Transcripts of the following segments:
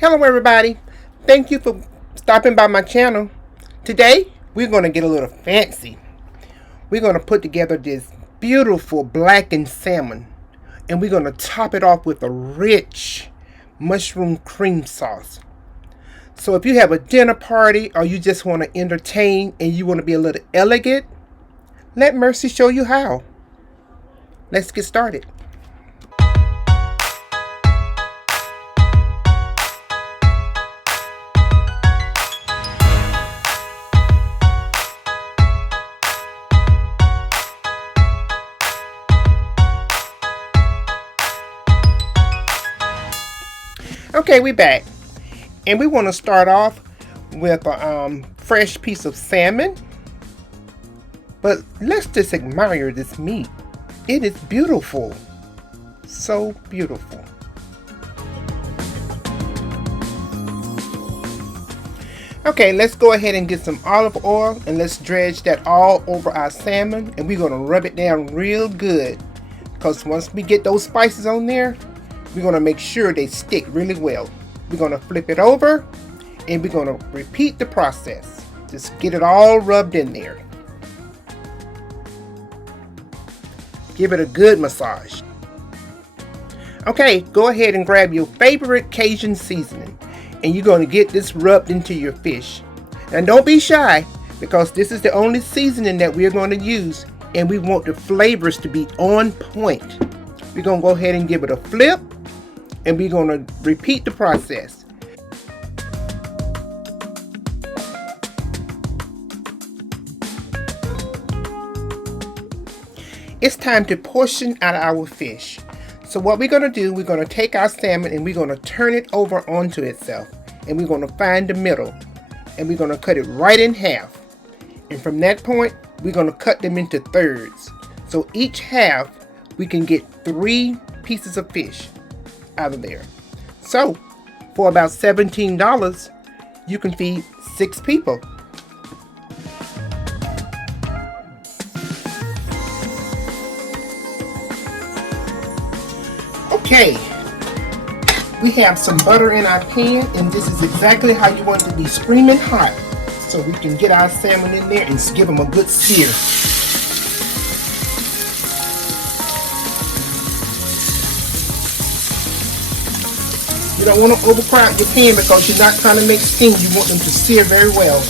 Hello everybody, thank you for stopping by my channel. Today we're going to get a little fancy. We're going to put together this beautiful blackened salmon and we're going to top it off with a rich mushroom cream sauce. So if you have a dinner party or you just want to entertain and you want to be a little elegant, let Mercy show you how. Let's get started. Okay, we're back, and we want to start off with a fresh piece of salmon. But let's just admire this meat. It is beautiful, so beautiful. Okay, let's go ahead and get some olive oil and let's dredge that all over our salmon, and we're going to rub it down real good, because once we get those spices on there, we're going to make sure they stick really well. We're going to flip it over and we're going to repeat the process. Just get it all rubbed in there. Give it a good massage. Okay, go ahead and grab your favorite Cajun seasoning and you're going to get this rubbed into your fish. And don't be shy, because this is the only seasoning that we're going to use and we want the flavors to be on point. We're going to go ahead and give it a flip. And we're going to repeat the process. It's time to portion out our fish. So what we're going to do, we're going to take our salmon and we're going to turn it over onto itself. And we're going to find the middle. And we're going to cut it right in half. And from that point, we're going to cut them into thirds. So each half, we can get 3 pieces of fish out of there. So for about $17, you can feed 6 people. Okay, we have some butter in our pan, and this is exactly how you want it to be, screaming hot, so we can get our salmon in there and give them a good sear. You don't want to overcrowd your pan because you're not trying to make steam. You want them to sear very well.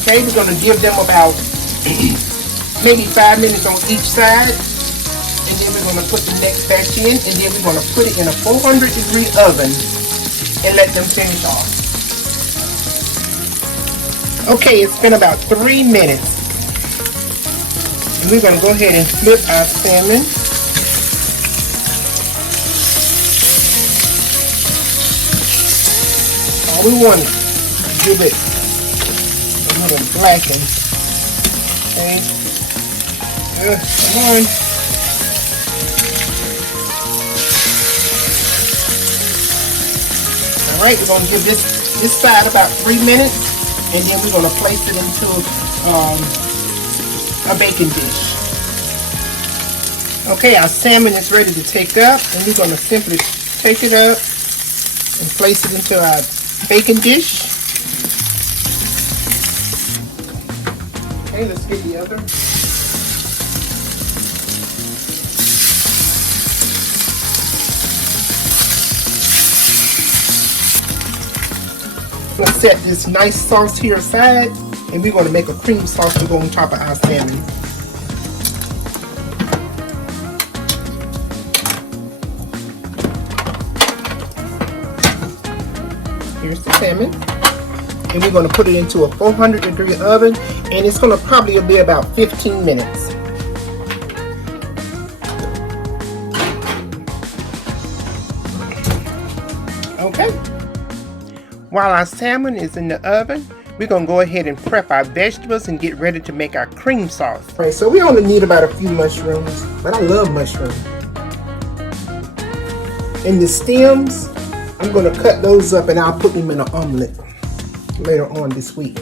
Okay, we're going to give them about maybe 5 minutes on each side. And then we're going to put the next batch in. And then we're going to put it in a 400-degree oven and let them finish off. Okay, it's been about 3 minutes. And we're going to go ahead and flip our salmon. We want to give it a little blacken. Okay. Come on. Alright, we're going to give this side about 3 minutes, and then we're going to place it into a baking dish. Okay, our salmon is ready to take up, and we're going to simply take it up and place it into our baking dish. Okay, let's get the other. Let's set this nice sauce here aside, and we're going to make a cream sauce to go on top of our salmon. Here's the salmon, and we're going to put it into a 400-degree oven, and it's going to probably be about 15 minutes. Okay, while our salmon is in the oven, we're going to go ahead and prep our vegetables and get ready to make our cream sauce. All right, so we only need about a few mushrooms, but I love mushrooms. And the stems, I'm going to cut those up and I'll put them in an omelet later on this week.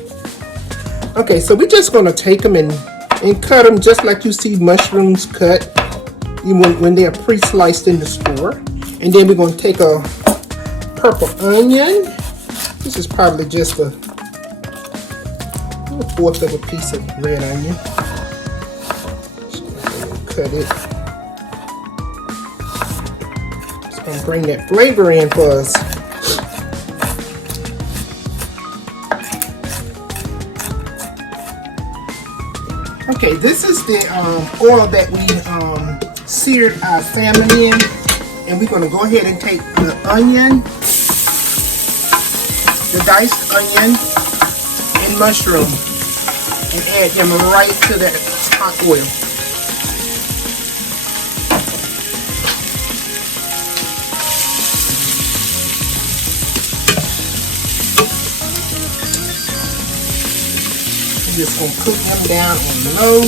Okay, so we're just going to take them and cut them just like you see mushrooms cut when they're pre-sliced in the store. And then we're going to take a purple onion. This is probably just a fourth of a piece of red onion. Just cut it. It's going to bring that flavor in for us. Okay, this is the oil that we seared our salmon in, and we're going to go ahead and take the onion, the diced onion, and mushroom, and add them right to that hot oil. Just gonna cook them down on low.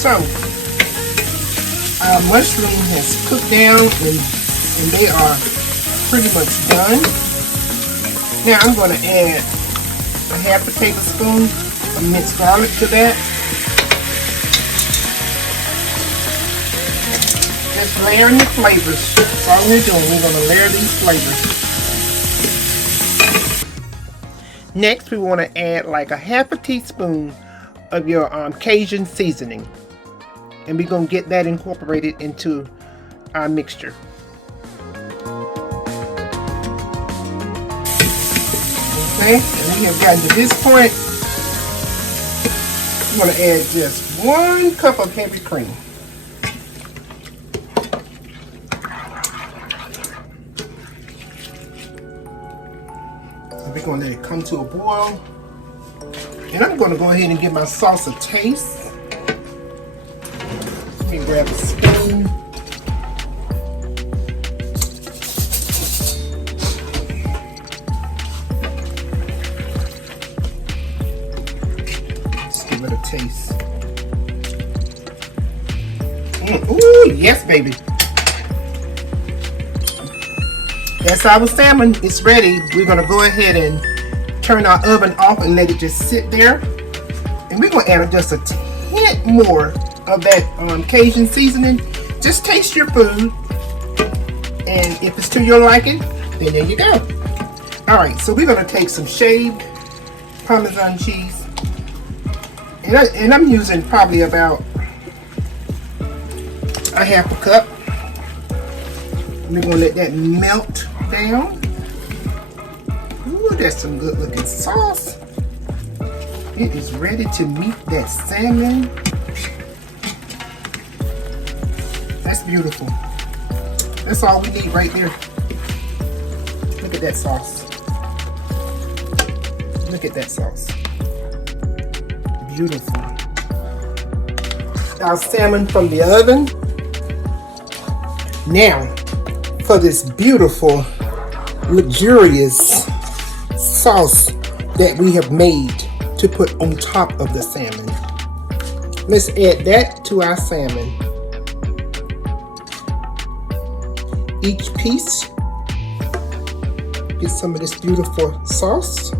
So our mushroom has cooked down and they are pretty much done. Now I'm going to add a half a tablespoon of minced garlic to that. Just layering the flavors. That's all we're doing. We're going to layer these flavors. Next, we want to add like a half a teaspoon of your Cajun seasoning. And we're going to get that incorporated into our mixture. Okay, and we have gotten to this point. I'm going to add just 1 cup of heavy cream. We're going to let it come to a boil. And I'm going to go ahead and give my sauce a taste. Let me grab a spoon. Let's give it a taste. Ooh, yes, baby. That's our salmon. It's ready. We're going to go ahead and turn our oven off and let it just sit there. And we're going to add just a hint more of that Cajun seasoning. Just taste your food. And if it's to your liking, then there you go. Alright, so we're going to take some shaved Parmesan cheese. And I'm using probably about a half a cup. We're going to let that melt down. Ooh, that's some good looking sauce. It is ready to meet that salmon. That's beautiful. That's all we need right there. Look at that sauce. Look at that sauce. Beautiful. Our salmon from the oven. Now, for this beautiful, luxurious sauce that we have made to put on top of the salmon. Let's add that to our salmon. Each piece, get some of this beautiful sauce.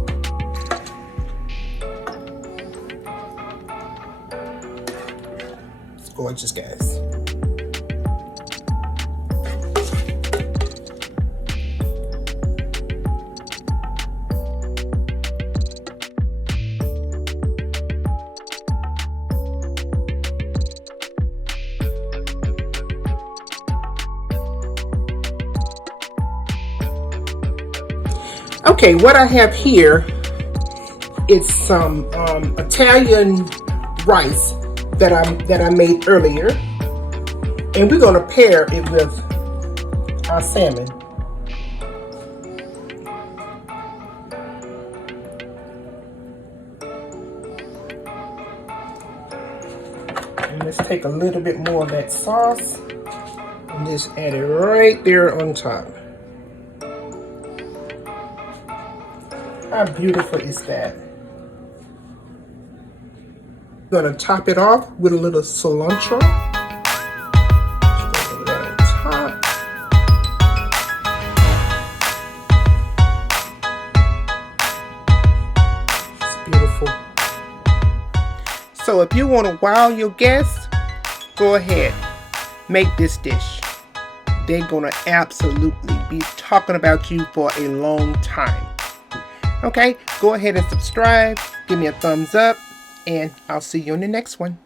It's gorgeous, guys. Okay, what I have here is some Italian rice that I made earlier, and we're going to pair it with our salmon. And let's take a little bit more of that sauce and just add it right there on top. How beautiful is that? I'm gonna top it off with a little cilantro. Just put that on top. It's beautiful. So if you want to wow your guests, go ahead, make this dish. They're gonna absolutely be talking about you for a long time. Okay, go ahead and subscribe, give me a thumbs up, and I'll see you in the next one.